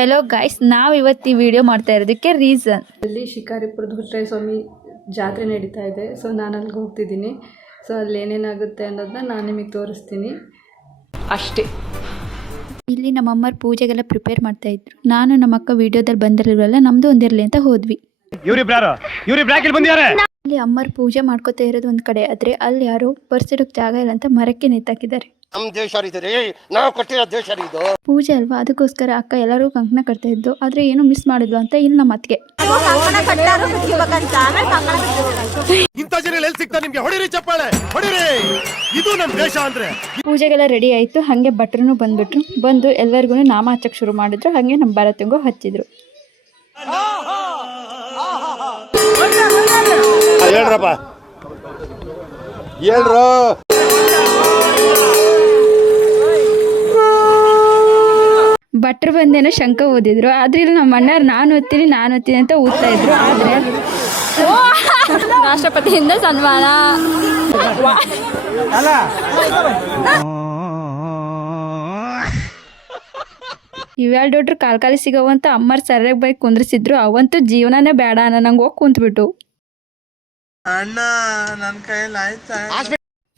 Hello guys, ನಾವು ಇವತ್ತು ಈ ವಿಡಿಯೋ ಮಾಡ್ತಾ ಇರೋದಕ್ಕೆ ರೀಸನ್, ಅಲ್ಲಿ ಶಿಕಾರಿಪುರದ ಹುಚ್ಚರಾಯ ಸ್ವಾಮಿ ಜಾತ್ರೆ ನಡೀತಾ ಇದೆ. ಸೊ ನಾನು ಅಲ್ಲಿಗೆ ಹೋಗ್ತಿದ್ದೀನಿ. ಸೊ ಅಲ್ಲಿ ಏನೇನಾಗುತ್ತೆ ಅನ್ನೋದನ್ನ ನಾನು ನಿಮಗೆ ತೋರಿಸ್ತೀನಿ ಅಷ್ಟೇ. ಇಲ್ಲಿ ನಮ್ಮ ಅಮ್ಮರು ಪೂಜೆಗೆಲ್ಲ ಪ್ರಿಪೇರ್ ಮಾಡ್ತಾ ಇದ್ರು. ನಾನು ನಮ್ಮ ಅಕ್ಕ ವಿಡಿಯೋದಲ್ಲಿ ಬಂದಿರಲಿಲ್ಲ, ನಮ್ದು ಒಂದಿರಲಿ ಅಂತ ಹೋದ್ವಿ. ಅಲ್ಲಿ ಅಮ್ಮರು ಪೂಜೆ ಮಾಡ್ಕೋತಾ ಇರೋದು ಒಂದ್ ಕಡೆ ಆದ್ರೆ ಅಲ್ಲಿ ಯಾರೋ ಬರ್ಸಿಡೋಕ್ ಜಾಗ ಇಲ್ಲ ಅಂತ ಮರಕ್ಕೆ ನೇತಾಕಿದ್ದಾರೆ. ಪೂಜೆ ಅಲ್ವಾ, ಅದಕ್ಕೋಸ್ಕರ ಅಕ್ಕ ಎಲ್ಲರೂ ಕಂಕಣ ಕಟ್ತಾ ಇದ್ದು. ಆದ್ರೆ ಏನು ಮಿಸ್ ಮಾಡಿದ್ವು ಅಂತ ಇಲ್ಲಿ ನಮ್ಮ ಅತ್ತಿಗೆ ಪೂಜೆಗೆಲ್ಲ ರೆಡಿ ಆಯ್ತು. ಹಂಗೆ ಭಟ್ರನು ಬಂದು ಎಲ್ಲರಿಗೂ ನಾಮ ಹಚ್ಚಕ್ ಶುರು ಮಾಡಿದ್ರು. ಹಂಗೆ ನಮ್ಮ ಭರತಂಗೂ ಹಚ್ಚಿದ್ರು. ಭಟ್ರು ಬಂದೇನೋ ಶಂಕ ಓದಿದ್ರು. ಆದ್ರೆ ಇಲ್ಲಿ ನಮ್ಮ ಅಣ್ಣ ನಾನು ಓದ್ತೀನಿ ಅಂತ ಓದ್ತಾ ಇದ್ರು. ಆದ್ರೆ ರಾಷ್ಟ್ರಪತಿಯಿಂದ ಸನ್ಮಾನ, ಇವೆರಡು ಕಾಲಿ ಸಿಗವಂತ ಅಮ್ಮರ್ ಸರಿಯಾಗಿ ಬೈಕ್ ಕುಂದ್ರಿಸಿದ್ರು. ಅವಂತೂ ಜೀವನನೇ ಬೇಡ ಅನ್ನೋ ನಂಗೆ ಹೋಗಿ ಕುಂತ್ಬಿಟ್ಟು.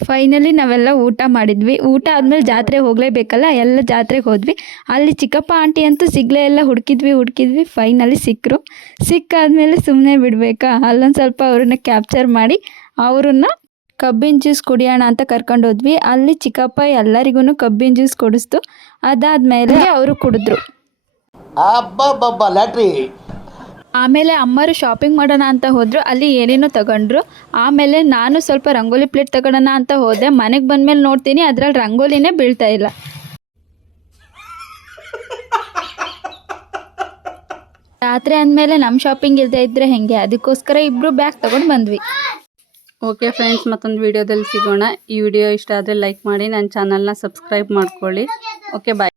ಫೈನಲಿ ನಾವೆಲ್ಲ ಊಟ ಮಾಡಿದ್ವಿ. ಊಟ ಆದ್ಮೇಲೆ ಜಾತ್ರೆ ಹೋಗ್ಲೇಬೇಕಲ್ಲ, ಎಲ್ಲ ಜಾತ್ರೆಗೆ ಹೋದ್ವಿ. ಅಲ್ಲಿ ಚಿಕ್ಕಪ್ಪ ಆಂಟಿ ಅಂತೂ ಸಿಗ್ಲೇ ಎಲ್ಲ ಹುಡುಕಿದ್ವಿ. ಫೈನಲಿ ಸಿಕ್ಕಾದ್ಮೇಲೆ ಸುಮ್ಮನೆ ಬಿಡ್ಬೇಕಾ, ಅಲ್ಲೊಂದು ಸ್ವಲ್ಪ ಅವ್ರನ್ನ ಕ್ಯಾಪ್ಚರ್ ಮಾಡಿ ಅವ್ರನ್ನ ಕಬ್ಬಿನ ಜ್ಯೂಸ್ ಕುಡಿಯೋಣ ಅಂತ ಕರ್ಕೊಂಡು ಹೋದ್ವಿ. ಅಲ್ಲಿ ಚಿಕ್ಕಪ್ಪ ಎಲ್ಲರಿಗೂ ಕಬ್ಬಿನ ಜ್ಯೂಸ್ ಕೊಡಿಸ್ತು. ಅದಾದ್ಮೇಲೆ ಅವರು ಕುಡಿದ್ರು. ಆಮೇಲೆ ಅಮ್ಮರು ಶಾಪಿಂಗ್ ಮಾಡೋಣ ಅಂತ ಹೋದ್ರು. ಅಲ್ಲಿ ಏನೇನೋ ತಗೊಂಡ್ರು. ಆಮೇಲೆ ನಾನು ಸ್ವಲ್ಪ ರಂಗೋಲಿ ಪ್ಲೇಟ್ ತಗೊಳ್ಳೋಣ ಅಂತ ಹೋದೆ. ಮನೆಗೆ ಬಂದ್ಮೇಲೆ ನೋಡ್ತೀನಿ ಅದ್ರಲ್ಲಿ ರಂಗೋಲಿನೇ ಬೀಳ್ತಾ ಇಲ್ಲ. ರಾತ್ರಿ ಅಂದಮೇಲೆ ನಮ್ಮ ಶಾಪಿಂಗ್ ಇಲ್ಲದೆ ಇದ್ರೆ ಹೆಂಗೆ, ಅದಕ್ಕೋಸ್ಕರ ಇಬ್ರು ಬ್ಯಾಗ್ ತಗೊಂಡು ಬಂದ್ವಿ. ಓಕೆ ಫ್ರೆಂಡ್ಸ್, ಮತ್ತೊಂದು ವಿಡಿಯೋದಲ್ಲಿ ಸಿಗೋಣ. ಈ ವಿಡಿಯೋ ಇಷ್ಟ ಆದರೆ ಲೈಕ್ ಮಾಡಿ, ನನ್ನ ಚಾನಲ್ನ ಸಬ್ಸ್ಕ್ರೈಬ್ ಮಾಡ್ಕೊಳ್ಳಿ. ಓಕೆ, ಬಾಯ್.